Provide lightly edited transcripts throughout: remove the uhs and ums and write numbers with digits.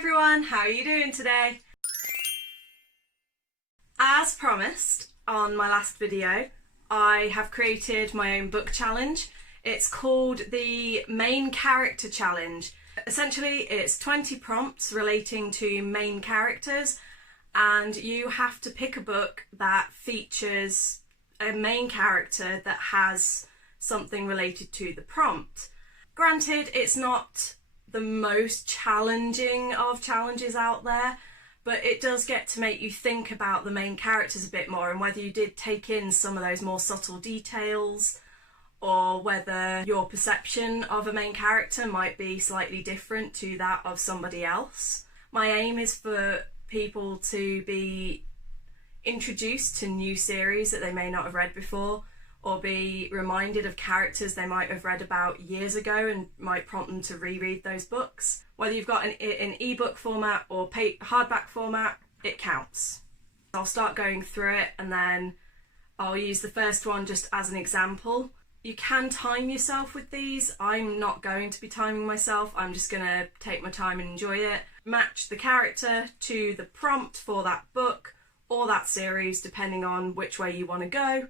everyone, how are you doing today? As promised on my last video, I have created my own book challenge. It's called the Main Character Challenge. Essentially, it's 20 prompts relating to main characters, and you have to pick a book that features a main character that has something related to the prompt. Granted, it's not the most challenging of challenges out there, but it does get to make you think about the main characters a bit more and whether you did take in some of those more subtle details, or whether your perception of a main character might be slightly different to that of somebody else. My aim is for people to be introduced to new series that they may not have read before, or be reminded of characters they might have read about years ago and might prompt them to reread those books. Whether you've got an ebook format or hardback format, it counts. I'll start going through it and then I'll use the first one just as an example. You can time yourself with these. I'm not going to be timing myself. I'm just going to take my time and enjoy it. Match the character to the prompt for that book or that series, depending on which way you want to go.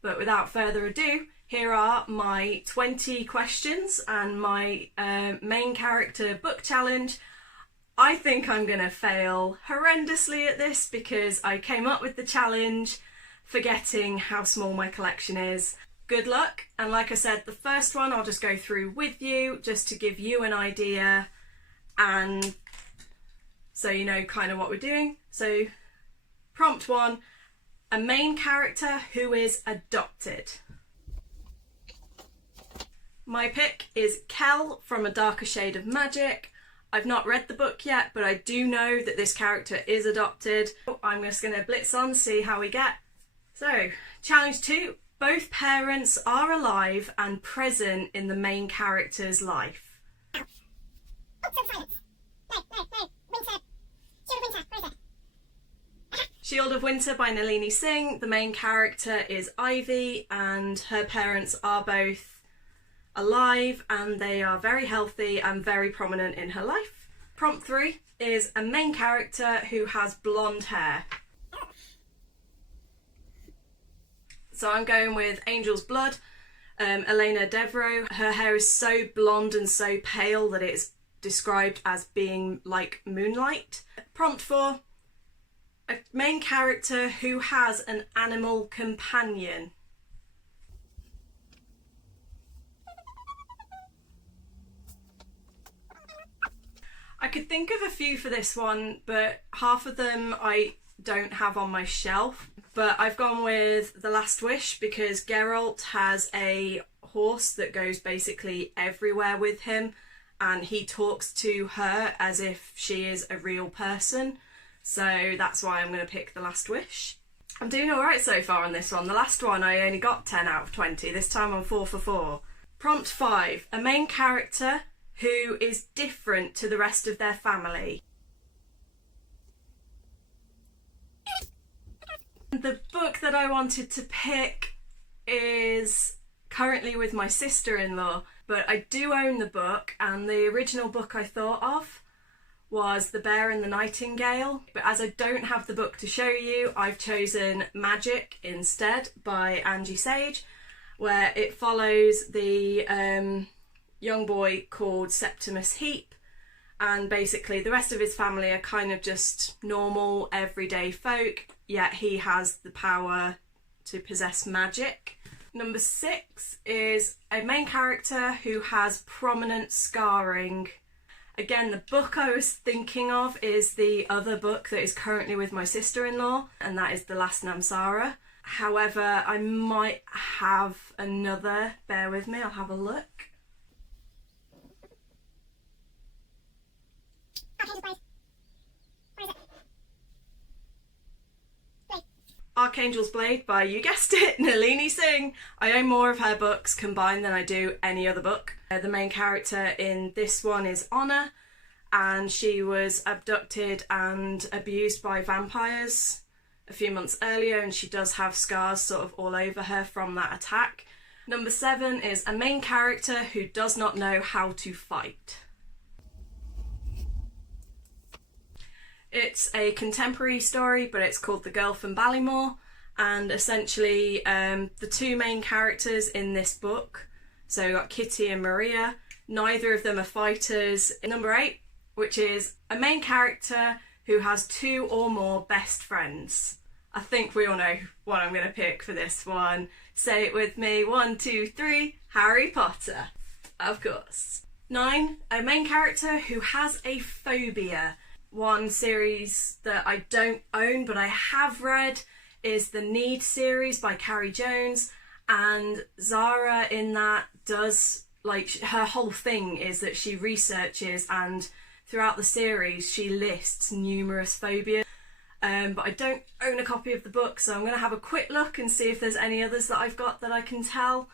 But without further ado, here are my 20 questions and my main character book challenge. I think I'm going to fail horrendously at this because I came up with the challenge forgetting how small my collection is. Good luck, and like I said, the first one I'll just go through with you just to give you an idea and so you know kind of what we're doing. So prompt 1, a main character who is adopted. My pick is Kel from A Darker Shade of Magic. I've not read the book yet, but I do know that this character is adopted. I'm just going to blitz on, see how we get. So, challenge 2. Both parents are alive and present in the main character's life. Shield of Winter by Nalini Singh. The main character is Ivy and her parents are both alive and they are very healthy and very prominent in her life. Prompt 3 is a main character who has blonde hair. So I'm going with Angel's Blood, Elena Devereaux. Her hair is so blonde and so pale that it's described as being like moonlight. Prompt 4, a main character who has an animal companion. I could think of a few for this one, but half of them I don't have on my shelf. But I've gone with The Last Wish because Geralt has a horse that goes basically everywhere with him and he talks to her as if she is a real person. So that's why I'm going to pick The Last Wish. I'm doing alright so far on this one. The last one I only got 10 out of 20. This time I'm 4 for 4. Prompt 5. A main character who is different to the rest of their family. The book that I wanted to pick is currently with my sister-in-law, but I do own the book, and the original book I thought of was The Bear and the Nightingale. But as I don't have the book to show you, I've chosen Magic instead by Angie Sage, where it follows the young boy called Septimus Heap, and basically the rest of his family are kind of just normal everyday folk, yet he has the power to possess magic. Number 6 is a main character who has prominent scarring. Again, the book I was thinking of is the other book that is currently with my sister-in-law, and that is The Last Namsara. However, I might have another. Bear with me, I'll have a look. Archangel's Blade by, you guessed it, Nalini Singh. I own more of her books combined than I do any other book. The main character in this one is Honor, and she was abducted and abused by vampires a few months earlier, and she does have scars sort of all over her from that attack. Number 7 is a main character who does not know how to fight. It's a contemporary story, but it's called The Girl from Ballymore, and essentially the two main characters in this book, so we've got Kitty and Maria, neither of them are fighters. Number 8, which is a main character who has 2 or more best friends. I think we all know what I'm going to pick for this one. Say it with me. 1, 2, 3. Harry Potter. Of course. 9, a main character who has a phobia. One series that I don't own but I have read is the Need series by Carrie Jones, and Zara in that does, like, her whole thing is that she researches, and throughout the series she lists numerous phobias. But I don't own a copy of the book, so I'm going to have a quick look and see if there's any others that I've got that I can tell.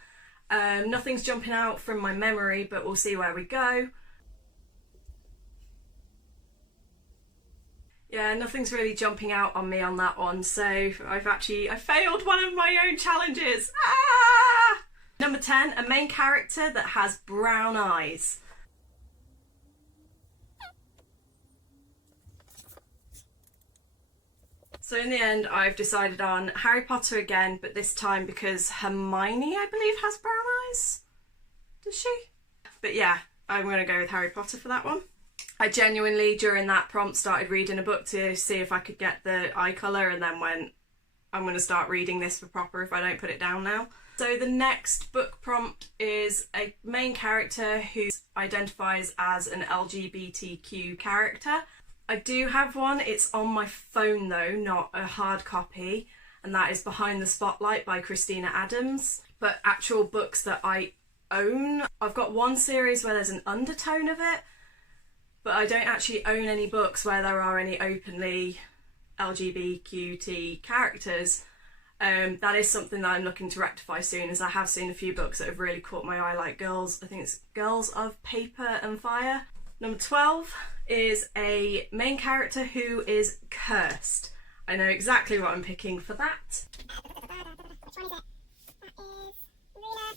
Nothing's jumping out from my memory, but we'll see where we go. Yeah, nothing's really jumping out on me on that one, so I failed one of my own challenges. Ah! Number 10, a main character that has brown eyes. So in the end, I've decided on Harry Potter again, but this time because Hermione, I believe, has brown eyes. Does she? But yeah, I'm going to go with Harry Potter for that one. I genuinely, during that prompt, started reading a book to see if I could get the eye colour, and then went, I'm going to start reading this for proper if I don't put it down now. So the next book prompt is a main character who identifies as an LGBTQ character. I do have one. It's on my phone though, not a hard copy, and that is Behind the Spotlight by Christina Adams. But actual books that I own, I've got one series where there's an undertone of it, but I don't actually own any books where there are any openly LGBTQT characters. That is something that I'm looking to rectify soon, as I have seen a few books that have really caught my eye, like I think it's Girls of Paper and Fire. Number 12 is a main character who is cursed. I know exactly what I'm picking for that. Which one is it? That is Ruler.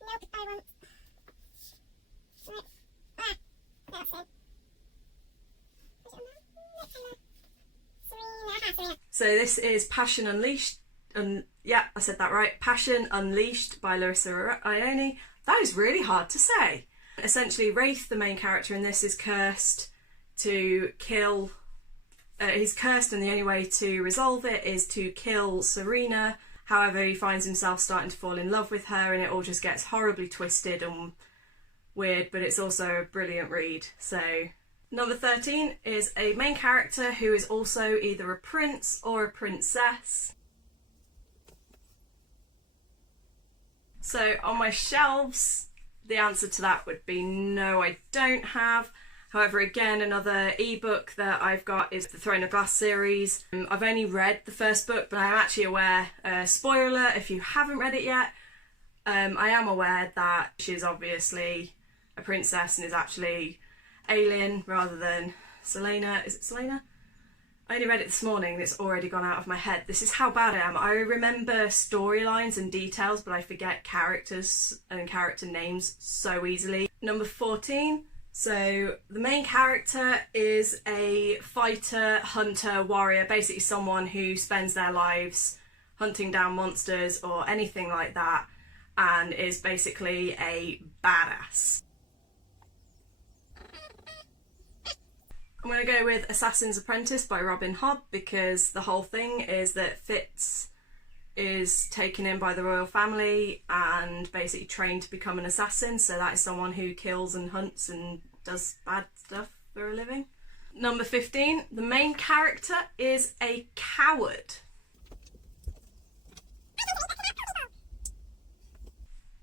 Nope, I want. Right. That's it. Serena. So this is Passion Unleashed. Yeah, I said that right. Passion Unleashed by Larissa Ione. That is really hard to say. Essentially, Wraith, the main character in this, is cursed to kill. He's cursed, and the only way to resolve it is to kill Serena. However, he finds himself starting to fall in love with her, and it all just gets horribly twisted and weird, but it's also a brilliant read. So, number 13 is a main character who is also either a prince or a princess. So, on my shelves, the answer to that would be no, I don't have. However, again, another ebook that I've got is the Throne of Glass series. I've only read the first book, but I'm actually aware, spoiler if you haven't read it yet, I am aware that she's obviously a princess and is actually alien rather than Selena. Is it Selena? I only read it this morning and it's already gone out of my head. This is how bad I am. I remember storylines and details, but I forget characters and character names so easily. Number 14. So the main character is a fighter, hunter, warrior, basically someone who spends their lives hunting down monsters or anything like that, and is basically a badass. I'm going to go with Assassin's Apprentice by Robin Hobb, because the whole thing is that Fitz is taken in by the royal family and basically trained to become an assassin, so that is someone who kills and hunts and does bad stuff for a living. Number 15, the main character is a coward.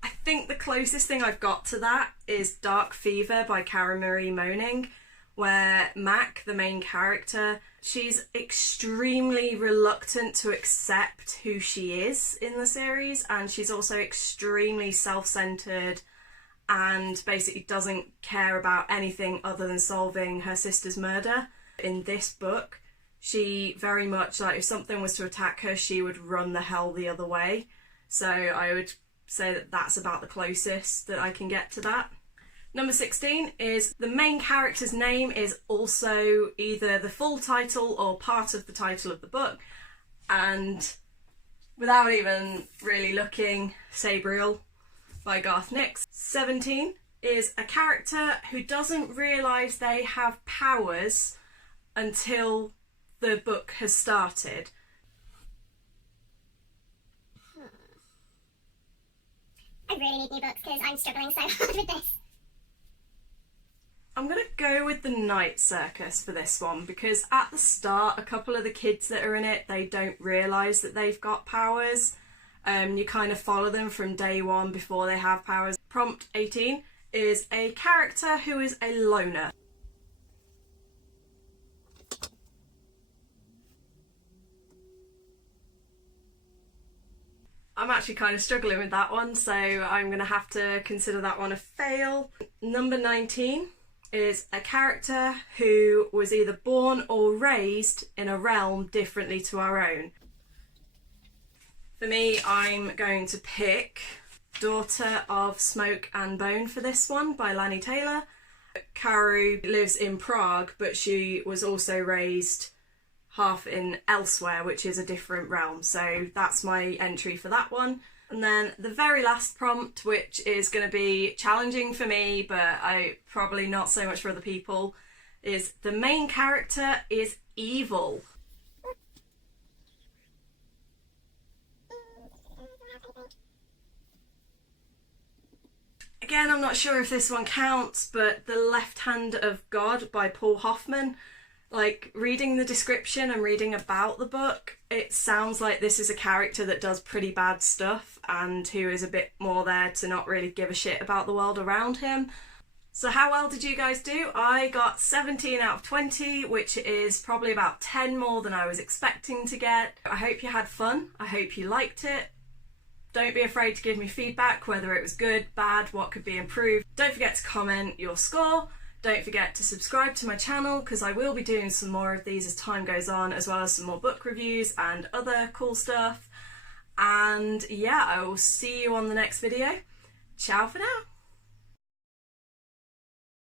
I think the closest thing I've got to that is Dark Fever by Cara Marie Moning, where Mac, the main character, she's extremely reluctant to accept who she is in the series, and she's also extremely self-centered and basically doesn't care about anything other than solving her sister's murder. In this book, she very much, like, if something was to attack her, she would run the hell the other way. So I would say that that's about the closest that I can get to that. Number 16 is the main character's name is also either the full title or part of the title of the book, and without even really looking, Sabriel by Garth Nix. 17 is a character who doesn't realise they have powers until the book has started. I really need new books because I'm struggling so hard with this. I'm going to go with the Night Circus for this one because at the start, a couple of the kids that are in it, they don't realise that they've got powers. You kind of follow them from day one before they have powers. Prompt 18 is a character who is a loner. I'm actually kind of struggling with that one, so I'm going to have to consider that one a fail. Number 19 is a character who was either born or raised in a realm differently to our own. For me, I'm going to pick Daughter of Smoke and Bone for this one by Lani Taylor. Karu lives in Prague, but she was also raised half in Elsewhere, which is a different realm, so that's my entry for that one. And then the very last prompt, which is going to be challenging for me, but probably not so much for other people, is the main character is evil. Again, I'm not sure if this one counts, but The Left Hand of God by Paul Hoffman. Like, reading the description and reading about the book, it sounds like this is a character that does pretty bad stuff and who is a bit more there to not really give a shit about the world around him. So how well did you guys do? I got 17 out of 20, which is probably about 10 more than I was expecting to get. I hope you had fun. I hope you liked it. Don't be afraid to give me feedback, whether it was good, bad, what could be improved. Don't forget to comment your score. Don't forget to subscribe to my channel because I will be doing some more of these as time goes on, as well as some more book reviews and other cool stuff. And yeah, I will see you on the next video. Ciao for now.